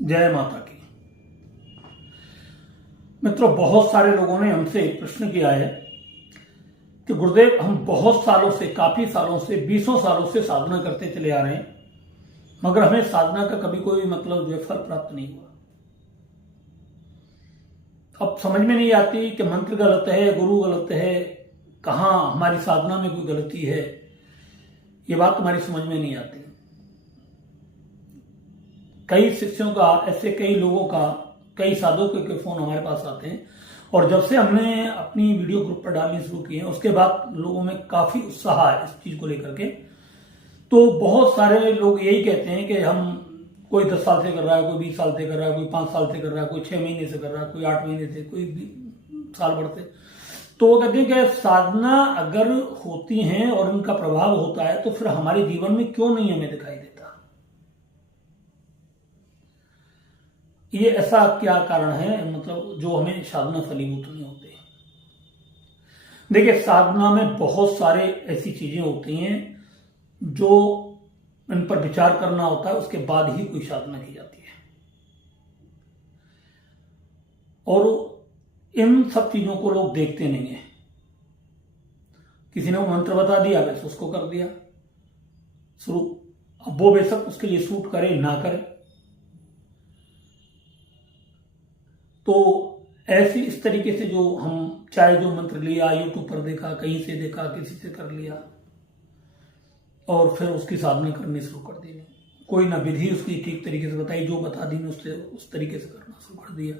जय माता की। मित्रों, बहुत सारे लोगों ने हमसे प्रश्न किया है कि गुरुदेव, हम बहुत सालों से, काफी सालों से, 20 सालों से साधना करते चले आ रहे हैं, मगर हमें साधना का कभी कोई जो है फल प्राप्त नहीं हुआ। अब समझ में नहीं आती कि मंत्र गलत है, गुरु गलत है, कहां हमारी साधना में कोई गलती है। ये बात हमारी समझ में नहीं आती। कई शिष्यों का, ऐसे कई लोगों का, कई साधकों के फोन हमारे पास आते हैं, और जब से हमने अपनी वीडियो ग्रुप पर डालनी शुरू की है उसके बाद लोगों में काफी उत्साह है इस चीज को लेकर के। तो बहुत सारे लोग यही कहते हैं कि हम, कोई 10 साल से कर रहा है, कोई 20 साल से कर रहा है, कोई 5 साल से कर रहा है, कोई 6 महीने से कर रहा है, कोई 8 महीने से, कोई साल भर से। तो वो कहते हैं कि साधना अगर होती है और उनका प्रभाव होता है तो फिर हमारे जीवन में क्यों नहीं हमें दिखाई देता। ये ऐसा क्या कारण है, जो हमें साधना फलीभूत नहीं होते। देखिए, साधना में बहुत सारे ऐसी चीजें होती हैं जो इन पर विचार करना होता है, उसके बाद ही कोई साधना की जाती है। और इन सब चीजों को लोग देखते नहीं है। किसी ने वो मंत्र बता दिया, वैसे उसको कर दिया शुरू। अब वो बेशक उसके लिए सूट करे ना करे। तो ऐसी इस तरीके से जो हम, चाहे जो मंत्र लिया, यूट्यूब पर देखा, कहीं से देखा, किसी से कर लिया, और फिर उसकी साधना करनी शुरू कर दी। कोई ना विधि उसकी ठीक तरीके से बताई, जो बता दी उससे उस तरीके से करना शुरू कर दिया।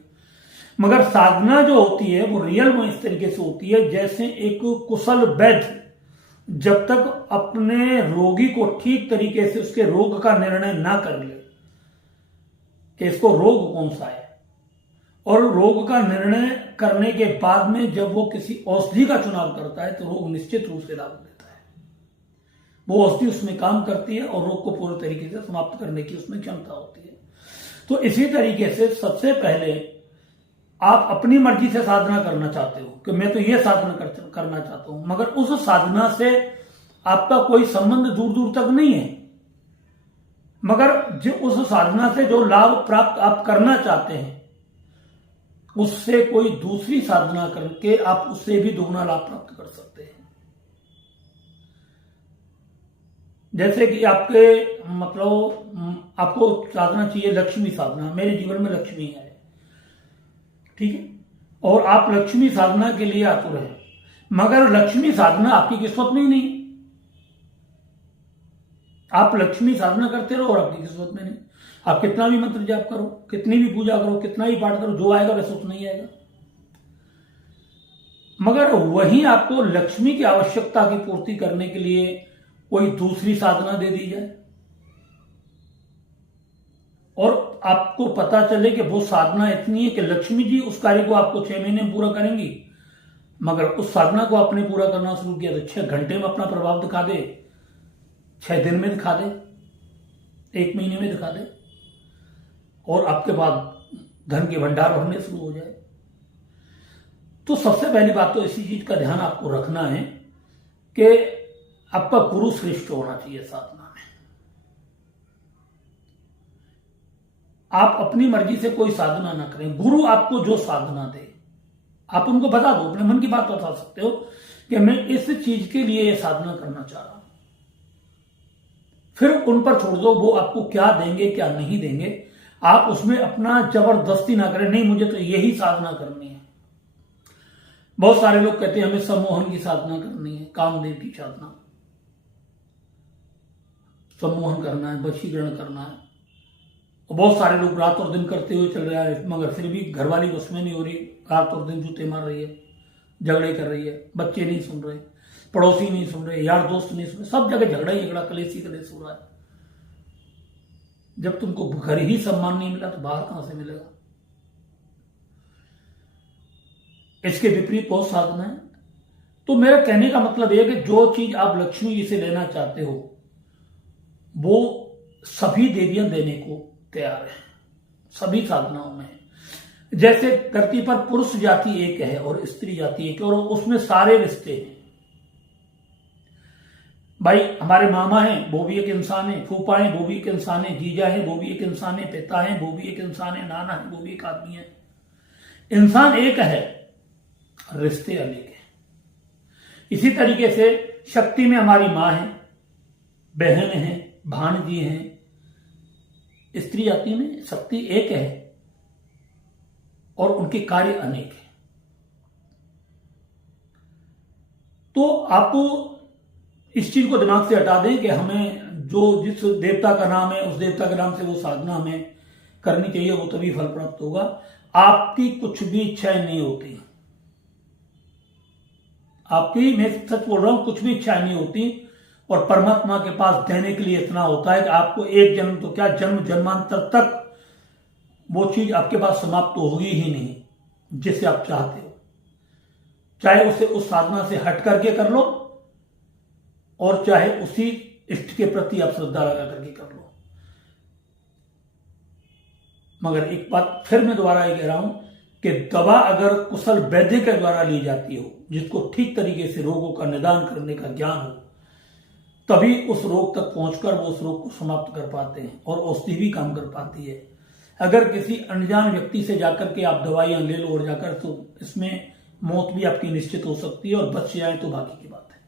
मगर साधना जो होती है वो रियल में इस तरीके से होती है जैसे एक कुशल वैद्य जब तक अपने रोगी को ठीक तरीके से उसके रोग का निर्णय ना कर ले कि इसको रोग कौन सा है, और रोग का निर्णय करने के बाद में जब वो किसी औषधि का चुनाव करता है तो रोग निश्चित रूप से लाभ देता है। वो औषधि उसमें काम करती है और रोग को पूरे तरीके से समाप्त करने की उसमें क्षमता होती है। तो इसी तरीके से सबसे पहले आप अपनी मर्जी से साधना करना चाहते हो कि मैं तो ये साधना करना चाहता हूं, मगर उस साधना से आपका कोई संबंध दूर दूर तक नहीं है, मगर जो उस साधना से जो लाभ प्राप्त आप करना चाहते हैं उससे कोई दूसरी साधना करके आप उससे भी दोगुना लाभ प्राप्त कर सकते हैं। जैसे कि आपको साधना चाहिए लक्ष्मी साधना, मेरे जीवन में लक्ष्मी है, ठीक है, और आप लक्ष्मी साधना के लिए आतुर हैं, मगर लक्ष्मी साधना आपकी किस्मत में ही नहीं। आप लक्ष्मी साधना करते रहो और आपकी किस्मत में नहीं। आप कितना भी मंत्र जाप करो, कितनी भी पूजा करो, कितना भी पाठ करो, जो आएगा वैसे तो नहीं आएगा। मगर वहीं आपको लक्ष्मी की आवश्यकता की पूर्ति करने के लिए कोई दूसरी साधना दे दी जाए और आपको पता चले कि वो साधना इतनी है कि लक्ष्मी जी उस कार्य को आपको 6 महीने में पूरा करेंगी, मगर उस साधना को आपने पूरा करना शुरू किया तो 6 घंटे में अपना प्रभाव दिखा दे, 6 दिन में दिखा दे, 1 महीने में दिखा दे, और आपके बाद धन के भंडार भरने शुरू हो जाए। तो सबसे पहली बात तो इसी चीज का ध्यान आपको रखना है कि आपका गुरु श्रेष्ठ होना चाहिए साधना में। आप अपनी मर्जी से कोई साधना ना करें। गुरु आपको जो साधना दे आप उनको बता दो, अपने मन की बात बता सकते हो कि मैं इस चीज के लिए ये साधना करना चाह रहा हूं। फिर उन पर छोड़ दो वो आपको क्या देंगे क्या नहीं देंगे। आप उसमें अपना जबरदस्ती ना करें, नहीं मुझे तो यही साधना करनी है। बहुत सारे लोग कहते हैं हमें सम्मोहन की साधना करनी है, कामदेव की साधना, सम्मोहन करना है, वशीकरण करना है। और बहुत सारे लोग रात और दिन करते हुए चल रहे हैं, मगर फिर भी घरवाली बस में नहीं हो रही, रात और दिन जूते मार रही है, झगड़े कर रही है, बच्चे नहीं सुन रहे, पड़ोसी नहीं सुन रहे, यार दोस्त नहीं सुन रहे, सब जगह झगड़ा ही झगड़ा, कलेश ही कलेश हो रहा है। जब तुमको घर ही सम्मान नहीं मिला तो बाहर कहां से मिलेगा। इसके विपरीत बहुत साधना है। तो मेरा कहने का मतलब यह कि जो चीज आप लक्ष्मी जी से लेना चाहते हो वो सभी देवियां देने को तैयार है, सभी साधनाओं में। जैसे धरती पर पुरुष जाति एक है और स्त्री जाति एक है, और उसमें सारे रिश्ते हैं। भाई हमारे मामा हैं वो भी एक इंसान है, फूफा है वो भी एक इंसान है, जीजा है वो भी एक इंसान है, पिता है वो भी एक इंसान है, नाना है वो भी एक आदमी है। इंसान एक है, रिश्ते अनेक हैं। इसी तरीके से शक्ति में हमारी माँ है, बहन है, भाणजी हैं। स्त्री जाति में शक्ति एक है और उनके कार्य अनेक है। तो आप इस चीज को दिमाग से हटा दें कि हमें जो जिस देवता का नाम है उस देवता के नाम से वो साधना हमें करनी चाहिए, वो तभी फल प्राप्त होगा। आपकी कुछ भी इच्छाएं नहीं होती, आपकी, मैं सच बोल रहा हूं, कुछ भी इच्छाएं नहीं होती। और परमात्मा के पास देने के लिए इतना होता है कि आपको एक जन्म तो क्या, जन्म जन्मांतर तक वो चीज आपके पास समाप्त तो होगी ही नहीं जिसे आप चाहते हो। चाहे उसे उस साधना से हट करके कर लो और चाहे उसी इष्ट के प्रति आप श्रद्धा लगा करके कर लो। मगर एक बात फिर मैं दोबारा ये कह रहा हूं कि दवा अगर कुशल वैद्य के द्वारा ली जाती हो, जिसको ठीक तरीके से रोगों का निदान करने का ज्ञान हो, तभी उस रोग तक पहुंचकर वो उस रोग को समाप्त कर पाते हैं और औषधि भी काम कर पाती है। अगर किसी अनजान व्यक्ति से जाकर के आप दवाइयां ले लो और जाकर, तो इसमें मौत भी आपकी निश्चित हो सकती है और बच जाए तो बाकी की बात है।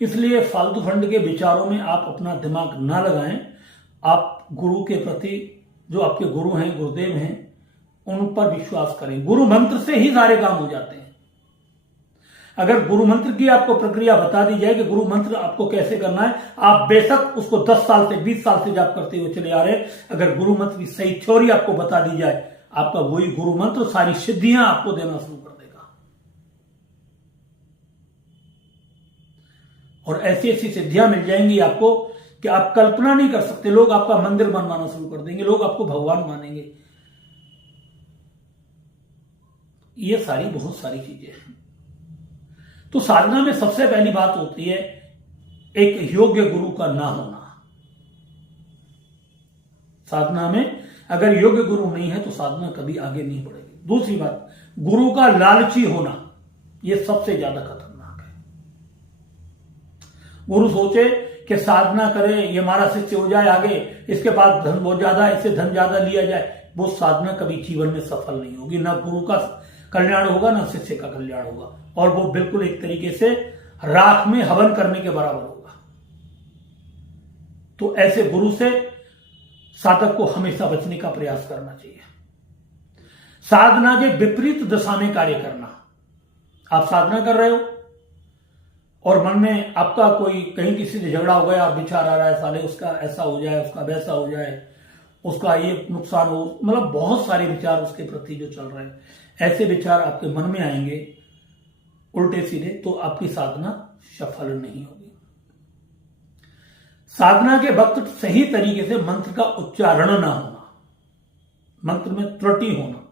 इसलिए फालतू फंड के विचारों में आप अपना दिमाग ना लगाएं। आप गुरु के प्रति, जो आपके गुरु हैं, गुरुदेव हैं, उन पर विश्वास करें। गुरु मंत्र से ही सारे काम हो जाते हैं। अगर गुरु मंत्र की आपको प्रक्रिया बता दी जाए कि गुरु मंत्र आपको कैसे करना है, आप बेशक उसको 10 साल से 20 साल से जाप करते हुए चले आ रहे, अगर गुरु मंत्र की सही थ्योरी आपको बता दी जाए, आपका वही गुरु मंत्र सारी सिद्धियां आपको देना शुरू कर देगा। और ऐसी ऐसी सिद्धियां मिल जाएंगी आपको कि आप कल्पना नहीं कर सकते। लोग आपका मंदिर बनवाना शुरू कर देंगे, लोग आपको भगवान मानेंगे। ये सारी बहुत सारी चीजें हैं। तो साधना में सबसे पहली बात होती है एक योग्य गुरु का ना होना। साधना में अगर योग्य गुरु नहीं है तो साधना कभी आगे नहीं बढ़ेगी। दूसरी बात, गुरु का लालची होना, यह सबसे ज्यादा खतरनाक है। गुरु सोचे कि साधना करे, ये हमारा शिष्य हो जाए आगे, इसके पास धन बहुत ज्यादा, इससे धन ज्यादा लिया जाए, वो साधना कभी जीवन में सफल नहीं होगी। ना गुरु का कल्याण होगा ना शिष्य का कल्याण होगा, और वो बिल्कुल एक तरीके से राख में हवन करने के बराबर होगा। तो ऐसे गुरु से साधक को हमेशा बचने का प्रयास करना चाहिए। साधना के विपरीत दिशा में कार्य करना। आप साधना कर रहे हो और मन में आपका कोई कहीं किसी से झगड़ा हो गया और विचार आ रहा है, साले उसका ऐसा हो जाए, उसका वैसा हो जाए, उसका ये नुकसान हो, मतलब बहुत सारे विचार उसके प्रति जो चल रहे हैं, ऐसे विचार आपके मन में आएंगे उल्टे सीधे, तो आपकी साधना सफल नहीं होगी। साधना के वक्त सही तरीके से मंत्र का उच्चारण ना होना, मंत्र में त्रुटि होना,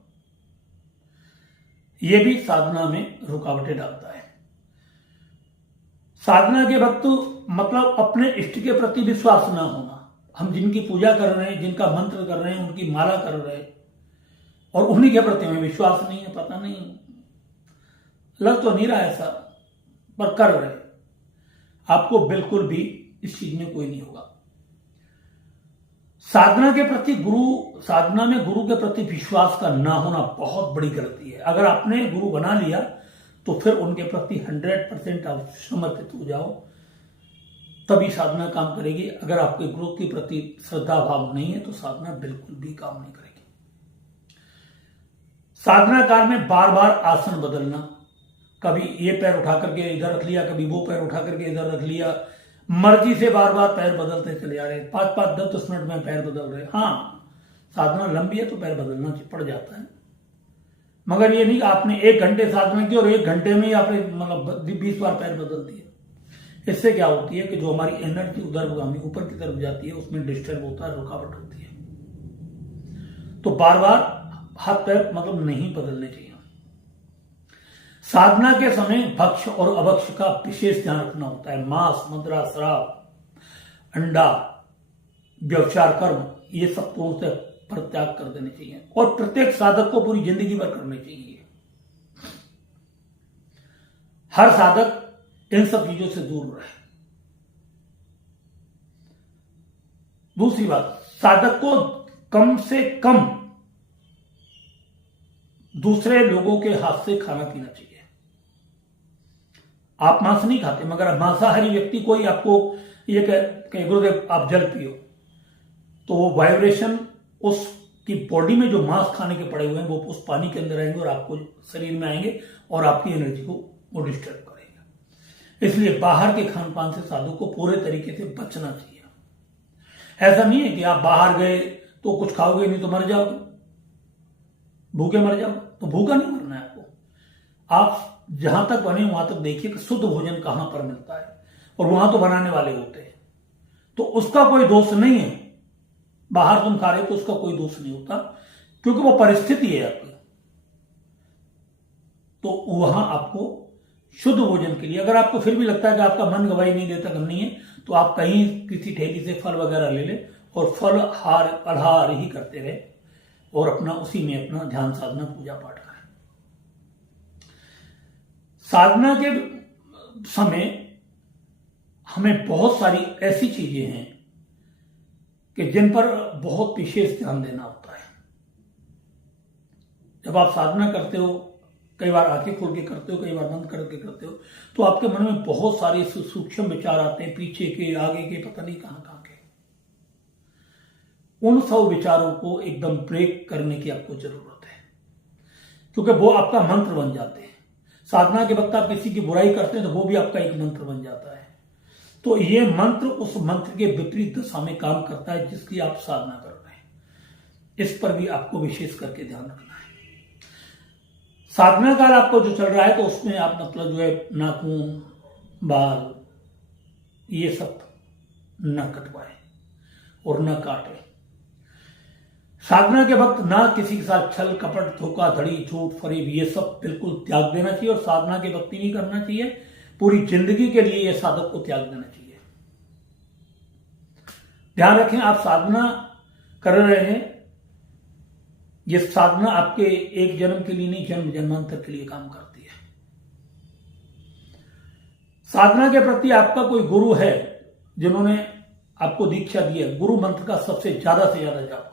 यह भी साधना में रुकावटें डालता है। साधना के वक्त मतलब अपने इष्ट के प्रति विश्वास ना होना। हम जिनकी पूजा कर रहे हैं, जिनका मंत्र कर रहे हैं, उनकी माला कर रहे हैं और उन्हीं के प्रति हमें विश्वास नहीं है, पता नहीं लग तो नहीं रहा ऐसा, पर कर रहे, आपको बिल्कुल भी इस चीज में कोई नहीं होगा। साधना के प्रति साधना में गुरु के प्रति विश्वास का ना होना बहुत बड़ी गलती है। अगर आपने गुरु बना लिया तो फिर उनके प्रति 100% आप समर्पित हो जाओ, तभी साधना काम करेगी। अगर आपके गुरु के प्रति श्रद्धा भाव नहीं है तो साधना बिल्कुल भी काम नहीं करेगी। साधना काल में बार बार आसन बदलना, कभी ये पैर उठा करके इधर रख लिया, कभी वो पैर उठा करके इधर रख लिया, मर्जी से बार बार पैर बदलते चले आ रहे, 5-5, 10-10 मिनट में पैर बदल रहे। हाँ, साधना लंबी है तो पैर बदलना पड़ जाता है, मगर ये नहीं कि आपने 1 घंटे साधना की और 1 घंटे में ही आपने मतलब 20 बार पैर बदल दिए। इससे क्या होती है कि जो हमारी एनर्जी उधरगामी ऊपर की तरफ जाती है उसमें डिस्टर्ब होता है, रुकावट होती है। तो बार बार हाथ पैर मतलब नहीं बदलने चाहिए। साधना के समय भक्ष और अभक्ष का विशेष ध्यान रखना होता है। मांस, मदिरा, शराब, अंडा, व्यभिचार कर्म, ये सब पूर्ण से परित्याग कर देने चाहिए और प्रत्येक साधक को पूरी जिंदगी भर करने चाहिए। हर साधक इन सब चीजों से दूर रहे। दूसरी बात, साधक को कम से कम दूसरे लोगों के हाथ से खाना पीना चाहिए। आप मांस नहीं खाते, मगर मांसाहारी व्यक्ति कोई आपको ये कहे गुरुदेव आप जल पियो, तो वो वाइब्रेशन उसकी बॉडी में जो मांस खाने के पड़े हुए हैं वो उस पानी के अंदर आएंगे और आपको शरीर में आएंगे और आपकी एनर्जी को वो डिस्टर्ब करेंगे। इसलिए बाहर के खान पान से साधु को पूरे तरीके से बचना चाहिए। ऐसा नहीं है कि आप बाहर गए तो कुछ खाओगे नहीं तो मर जाओगे, भूखे मर जाओगे, तो भूखा नहीं मरना है आपको। आप जहां तक बने वहां तक देखिए कि शुद्ध भोजन कहां पर मिलता है, और वहां तो बनाने वाले होते हैं, तो उसका कोई दोष नहीं है। बाहर तुम खा रहे हो तो उसका कोई दोष नहीं होता, क्योंकि वो परिस्थिति है आपकी। तो वहां आपको शुद्ध भोजन के लिए, अगर आपको फिर भी लगता है कि आपका मन गवाही नहीं देता, करनी है, तो आप कहीं किसी ठेली से फल वगैरह ले ले और फल हार आहार ही करते रहे और अपना उसी में अपना ध्यान साधना पूजा पाठ करें। साधना के समय हमें बहुत सारी ऐसी चीजें हैं कि जिन पर बहुत विशेष ध्यान देना होता है। जब आप साधना करते हो, कई बार आंखें खोल के करते हो, कई बार बंद करके करते हो, तो आपके मन में बहुत सारे सूक्ष्म विचार आते हैं, पीछे के आगे के पता नहीं कहां कहां के। उन सब विचारों को एकदम ब्रेक करने की आपको जरूरत है, क्योंकि वो आपका मंत्र बन जाते हैं। साधना के वक्त आप किसी की बुराई करते हैं तो वो भी आपका एक मंत्र बन जाता है। तो ये मंत्र उस मंत्र के विपरीत दिशा में काम करता है जिसकी आप साधना कर रहे हैं। इस पर भी आपको विशेष करके ध्यान रखना है। साधना काल आपको जो चल रहा है, तो उसमें आप मतलब जो है नाखून, बाल, ये सब न कटवाए और न काटे। साधना के वक्त ना किसी के साथ छल कपट, धोखाधड़ी, झूठ, फरेब, ये सब बिल्कुल त्याग देना चाहिए, और साधना के वक्त ही नहीं करना चाहिए, पूरी जिंदगी के लिए यह साधक को त्याग देना चाहिए। ध्यान रखें, आप साधना कर रहे हैं, यह साधना आपके एक जन्म के लिए नहीं, जन्म जन्मांतर के लिए काम करती है। साधना के प्रति आपका कोई गुरु है जिन्होंने आपको दीक्षा दी है, गुरु मंत्र का सबसे ज्यादा से ज्यादा जाप करें।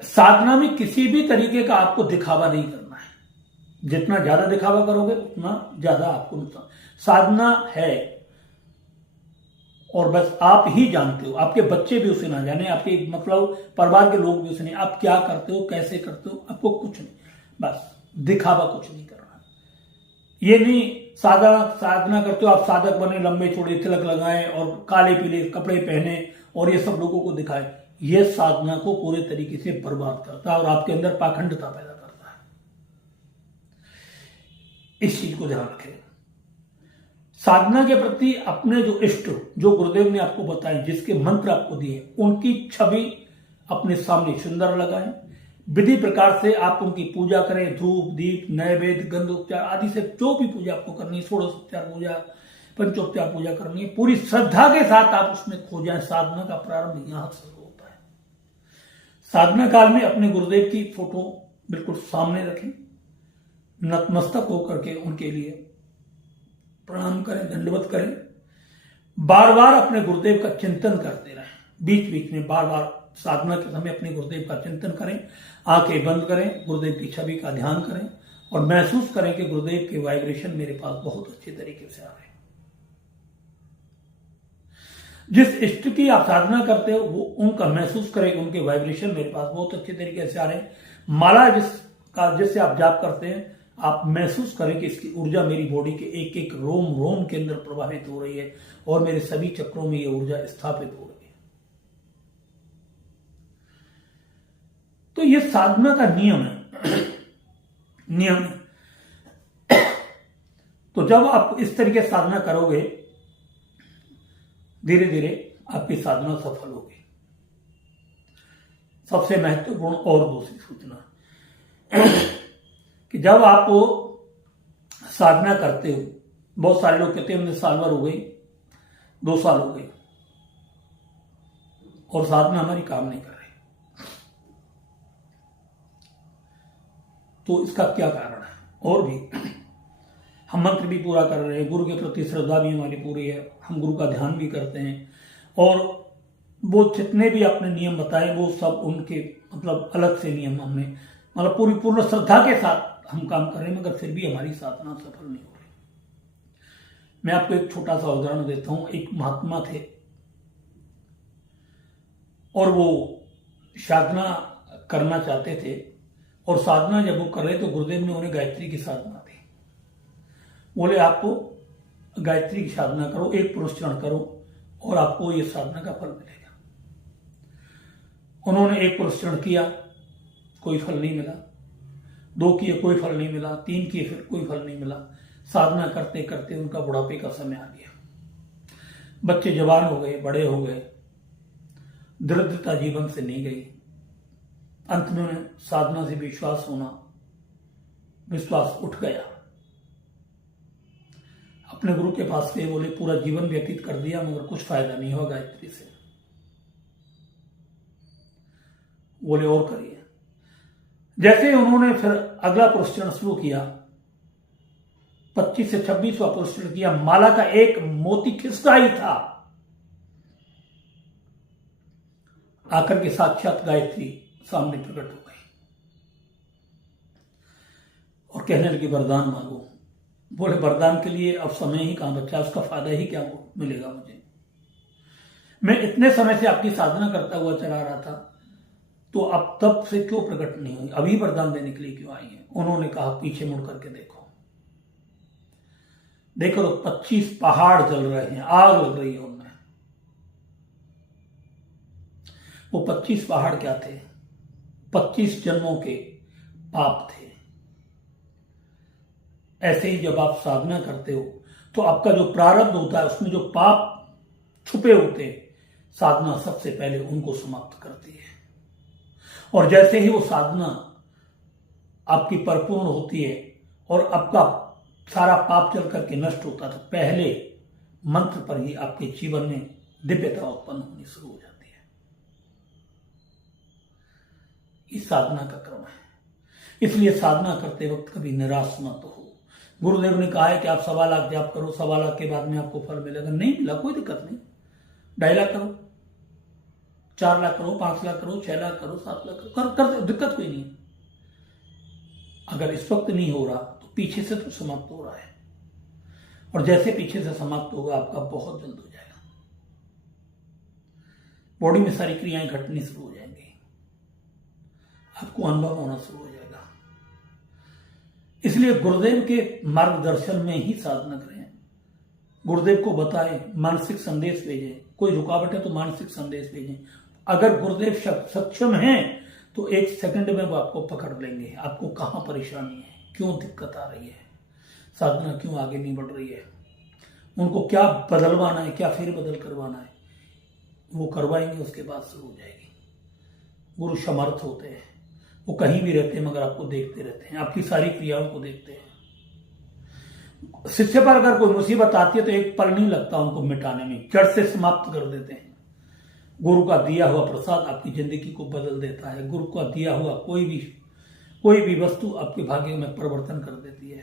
साधना में किसी भी तरीके का आपको दिखावा नहीं करना है। जितना ज्यादा दिखावा करोगे उतना ज्यादा आपको नुकसान। साधना है और बस आप ही जानते हो, आपके बच्चे भी उसे ना जाने, आपके मतलब परिवार के लोग भी उसे नहीं। आप क्या करते हो, कैसे करते हो, आपको कुछ नहीं, बस दिखावा कुछ नहीं करना। ये नहीं साधना करते हो आप, साधक बने, लंबे चौड़े तिलक लगाएं और काले पीले कपड़े पहने और ये सब लोगों को दिखाएं। यह साधना को पूरे तरीके से बर्बाद करता है और आपके अंदर पाखंडता पैदा करता है। इस चीज को ध्यान रखें। साधना के प्रति अपने जो इष्ट, जो गुरुदेव ने आपको बताए, जिसके मंत्र आपको दिए, उनकी छवि अपने सामने सुंदर लगाएं। विधि प्रकार से आप उनकी पूजा करें, धूप, दीप, नैवेद्य, गंधोपचार आदि से जो भी पूजा आपको करनी है, षोडशोपचार पूजा, पंचोपचार पूजा करनी है, पूरी श्रद्धा के साथ आप उसमें खो जाएं। साधना का प्रारंभ यहां से होता है। साधना काल में अपने गुरुदेव की फोटो बिल्कुल सामने रखें, नतमस्तक होकर के उनके लिए प्रणाम करें, दंडवत करें। बार बार अपने गुरुदेव का चिंतन करते रहें। बीच बीच में बार बार साधना के समय अपने गुरुदेव का चिंतन करें, आंखें बंद करें, गुरुदेव की छवि का ध्यान करें और महसूस करें कि गुरुदेव के वाइब्रेशन मेरे पास बहुत अच्छे तरीके से आ रहे हैं। जिस इष्ट की आप साधना करते हो वो उनका महसूस करें, उनके वाइब्रेशन मेरे पास बहुत अच्छे तरीके से आ रहे हैं। माला जिससे आप जाप करते हैं, आप महसूस करें कि इसकी ऊर्जा मेरी बॉडी के एक एक रोम रोम के अंदर प्रवाहित हो रही है और मेरे सभी चक्रों में यह ऊर्जा स्थापित हो रही है। तो यह साधना का नियम है। नियम। तो जब आप इस तरीके से साधना करोगे, धीरे धीरे आपकी साधना सफल होगी। सबसे महत्वपूर्ण और दूसरी सूचना कि जब आप साधना करते हो, बहुत सारे लोग कहते हैं हमने साल भर हो गई, 2 साल हो गए और साधना हमारी काम नहीं कर रही, तो इसका क्या कारण है? और भी हम मंत्र भी पूरा कर रहे हैं, गुरु के प्रति श्रद्धा भी हमारी पूरी है, हम गुरु का ध्यान भी करते हैं। और वो जितने भी आपने नियम बताए वो सब उनके मतलब अलग से नियम हमने मतलब पूरी पूर्ण श्रद्धा के साथ हम काम कर रहे हैं, मगर फिर भी हमारी साधना सफल नहीं हो रही। मैं आपको एक छोटा सा उदाहरण देता हूं। एक महात्मा थे और वो साधना करना चाहते थे, और साधना जब वो कर रहे तो गुरुदेव ने उन्हें गायत्री की साधना दी। बोले आपको गायत्री की साधना करो, एक पुरस्कार करो और आपको ये साधना का फल मिलेगा। उन्होंने एक पुरस्कार किया, कोई फल नहीं मिला। 2 किए, कोई फल नहीं मिला। 3 किए, फिर कोई फल नहीं मिला। साधना करते करते उनका बुढ़ापे का समय आ गया। बच्चे जवान हो गए, बड़े हो गए, दरिद्रता जीवन से नहीं गई। अंत में साधना से विश्वास उठ गया। अपने गुरु के पास गए, बोले पूरा जीवन व्यतीत कर दिया मगर कुछ फायदा नहीं हुआ गायत्री से। बोले और करिए। जैसे उन्होंने फिर अगला पुरस्कार शुरू किया, 25 से 26वां पुरस्कार किया, माला का एक मोती खिसका ही था, आकर के साक्षात गायत्री सामने प्रकट हो गई और कहने लगी वरदान मांगो। बोले वरदान के लिए अब समय ही कहां बचा, उसका फायदा ही क्या मिलेगा मुझे। मैं इतने समय से आपकी साधना करता हुआ चला रहा था, तो अब तब से क्यों प्रकट नहीं हुई, अभी वरदान देने के लिए क्यों आई है। उन्होंने कहा पीछे मुड़ करके देखो तो 25 पहाड़ जल रहे हैं, आग लग रही है उनमें। वो 25 पहाड़ क्या थे? 25 जन्मों के पाप थे। ऐसे ही जब आप साधना करते हो तो आपका जो प्रारब्ध होता है, उसमें जो पाप छुपे होते हैं, साधना सबसे पहले उनको समाप्त करती है। और जैसे ही वो साधना आपकी परिपूर्ण होती है और आपका सारा पाप चल करके नष्ट होता है, तो पहले मंत्र पर ही आपके जीवन में दिव्यता उत्पन्न होनी शुरू हो जाती है। इस साधना का क्रम है। इसलिए साधना करते वक्त कभी निराश मत हो। गुरुदेव ने कहा है कि आप 1.25 लाख जाप करो, 1.25 लाख के बाद में आपको फल मिलेगा। नहीं मिला, कोई दिक्कत नहीं, 2.5 लाख करो, 4 लाख करो, 5 लाख करो, 6 लाख करो, 7 लाख करो, कर दिक्कत कोई नहीं। अगर इस वक्त नहीं हो रहा तो पीछे से तो समाप्त हो रहा है, और जैसे पीछे से समाप्त होगा आपका बहुत जल्द हो जाएगा। बॉडी में सारी क्रियाएं घटनी शुरू हो जाएंगी, आपको अनुभव होना शुरू हो जाएगा। इसलिए गुरुदेव के मार्गदर्शन में ही साधना करें। गुरुदेव को बताएं, मानसिक संदेश भेजें। कोई रुकावट है तो मानसिक संदेश भेजें। अगर गुरुदेव सक्षम हैं तो 1 सेकंड में वो आपको पकड़ लेंगे। आपको कहां परेशानी है, क्यों दिक्कत आ रही है, साधना क्यों आगे नहीं बढ़ रही है, उनको क्या बदलवाना है, क्या फेर बदल करवाना है, वो करवाएंगे। उसके बाद शुरू हो जाएगी। गुरु समर्थ होते हैं, वो कहीं भी रहते हैं मगर आपको देखते रहते हैं, आपकी सारी क्रियाओं को देखते हैं। शिष्य पर अगर कोई मुसीबत आती है तो एक पल नहीं लगता उनको मिटाने में, जड़ से समाप्त कर देते हैं। गुरु का दिया हुआ प्रसाद आपकी जिंदगी को बदल देता है। गुरु का दिया हुआ कोई भी वस्तु आपके भाग्य में परिवर्तन कर देती है।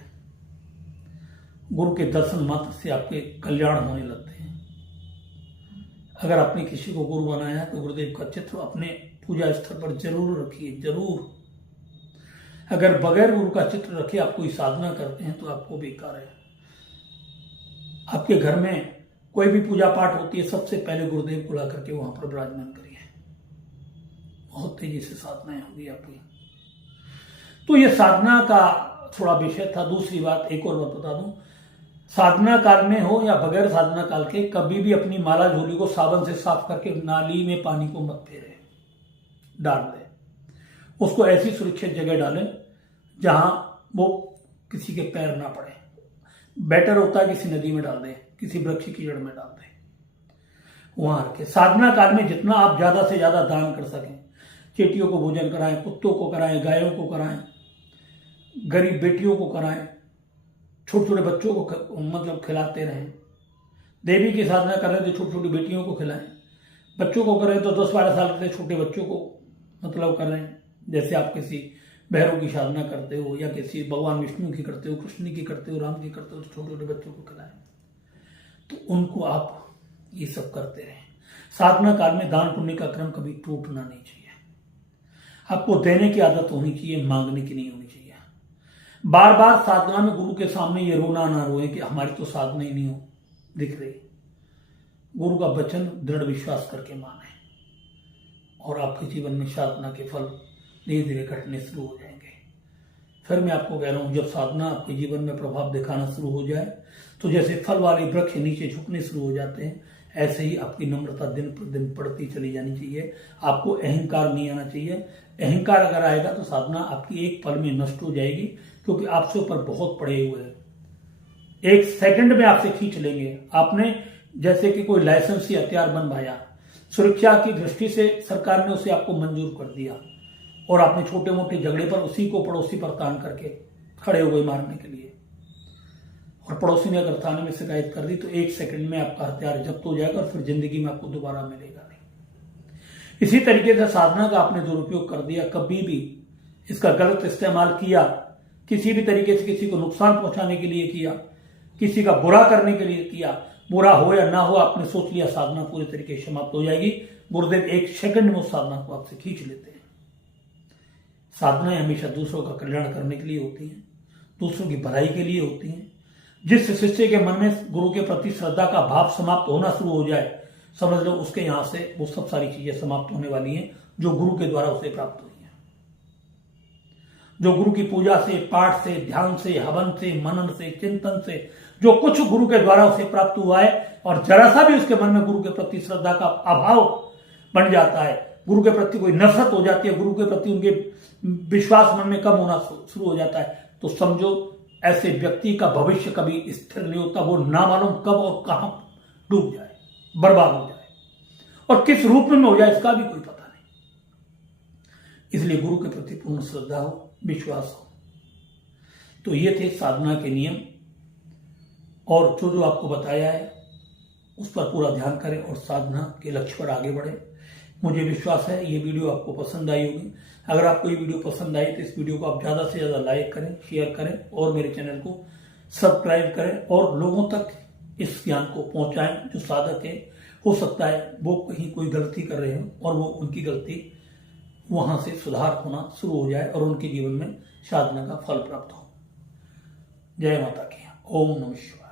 गुरु के दर्शन मात्र से आपके कल्याण होने लगते हैं। अगर आपने किसी को गुरु बनाया है तो गुरुदेव का चित्र अपने पूजा स्थल पर जरूर रखिए, जरूर। अगर बगैर गुरु का चित्र रखे आप कोई साधना करते हैं तो आपको बेकार है। आपके घर में कोई भी पूजा पाठ होती है, सबसे पहले गुरुदेव को ला करके वहां पर विराजमान करिए, बहुत तेजी से साधनाएं होंगी आपकी। तो ये साधना का थोड़ा विषय था। दूसरी बात, एक और बात बता दूं, साधना काल में हो या बगैर साधना काल के, कभी भी अपनी माला झोली को साबुन से साफ करके नाली में पानी को मत फेरे, डाल दें। उसको ऐसी सुरक्षित जगह डालें जहां वो किसी के पैर ना पड़े। बेटर होता है किसी नदी में डाल दें, किसी वृक्ष की जड़ में डाल दें, वहां रखें। साधना काल में जितना आप ज्यादा से ज्यादा दान कर सकें, चेटियों को भोजन कराएं, कुत्तों को कराएं, गायों को कराएं, गरीब बेटियों को कराएं, छोटे छोटे बच्चों को मतलब खिलाते रहें। देवी की साधना कर रहे तो छोटी छोटी बेटियों को खिलाएं, बच्चों को करें तो 10-12 साल के छोटे बच्चों को मतलब कर रहे हैं। जैसे आप किसी भैरव की साधना करते हो या किसी भगवान विष्णु की करते हो, कृष्ण की करते हो, राम की करते हो, तो छोटे छोटे बच्चों को खिलाएं, तो उनको आप ये सब करते रहें। साधना काल में दान पुण्य का क्रम कभी टूटना नहीं चाहिए। आपको देने की आदत होनी चाहिए, मांगने की नहीं होनी चाहिए। बार बार साधना में गुरु के सामने ये रोना ना रोए कि हमारी तो साधना ही नहीं हो दिख रही। गुरु का वचन दृढ़ विश्वास करके माने और आपके जीवन में साधना के फल धीरे धीरे घटने शुरू हो जाएंगे। फिर मैं आपको कह रहा हूं, जब साधना आपके जीवन में प्रभाव दिखाना शुरू हो जाए तो जैसे फल वाले वृक्ष नीचे झुकने शुरू हो जाते हैं, ऐसे ही आपकी नम्रता दिन प्रतिदिन बढ़ती चली जानी चाहिए। आपको अहंकार नहीं आना चाहिए। अहंकार अगर आएगा तो साधना आपकी एक पल में नष्ट हो जाएगी, क्योंकि आपसे ऊपर बहुत पड़े हुए हैं। एक सेकंड में आपसे खींच लेंगे। आपने जैसे कि कोई लाइसेंसी हथियार बनवाया, सुरक्षा की दृष्टि से सरकार ने उसे आपको मंजूर कर दिया और आपने छोटे मोटे झगड़े पर उसी को पड़ोसी पर तान करके खड़े हो गए मारने के लिए, और पड़ोसी ने अगर थाने में शिकायत कर दी तो एक सेकंड में आपका हथियार जब्त हो जाएगा और फिर जिंदगी में आपको दोबारा मिलेगा नहीं। इसी तरीके से साधना का आपने दुरुपयोग कर दिया, कभी भी इसका गलत इस्तेमाल किया, किसी भी तरीके से किसी को नुकसान पहुंचाने के लिए किया, किसी का बुरा करने के लिए किया, बुरा हो या ना हो, आपने सोच लिया साधना पूरी तरीके से समाप्त हो जाएगी। गुरुदेव एक सेकंड में उस साधना को आपसे खींच लेते हैं। साधनाएं हमेशा दूसरों का कल्याण करने के लिए होती हैं, दूसरों की भलाई के लिए होती हैं। जिस शिष्य के मन में गुरु के प्रति श्रद्धा का भाव समाप्त होना शुरू हो जाए, समझ लो उसके यहां से वो सब सारी चीजें समाप्त होने वाली हैं जो गुरु के द्वारा उसे प्राप्त हुई हैं। जो गुरु की पूजा से, पाठ से, ध्यान से, हवन से, मनन से, चिंतन से जो कुछ गुरु के द्वारा उसे प्राप्त हुआ है, और जरा सा भी उसके मन में गुरु के प्रति श्रद्धा का अभाव बन जाता है, गुरु के प्रति कोई नफरत हो जाती है, गुरु के प्रति उनके विश्वास मन में कम होना शुरू हो जाता है, तो समझो ऐसे व्यक्ति का भविष्य कभी स्थिर नहीं होता। वो ना मालूम कब और कहां डूब जाए, बर्बाद हो जाए, और किस रूप में हो जाए इसका भी कोई पता नहीं। इसलिए गुरु के प्रति पूर्ण श्रद्धा हो, विश्वास हो। तो ये थे साधना के नियम, और जो आपको बताया है उस पर पूरा ध्यान करें और साधना के लक्ष्य पर आगे बढ़े। मुझे विश्वास है ये वीडियो आपको पसंद आई होगी। अगर आपको ये वीडियो पसंद आई तो इस वीडियो को आप ज्यादा से ज्यादा लाइक करें, शेयर करें और मेरे चैनल को सब्सक्राइब करें और लोगों तक इस ज्ञान को पहुंचाएं। जो साधक है, हो सकता है वो कहीं कोई गलती कर रहे हो और वो उनकी गलती वहां से सुधार होना शुरू हो जाए और उनके जीवन में साधना का फल प्राप्त हो। जय माता की। ओम नमः शिवाय।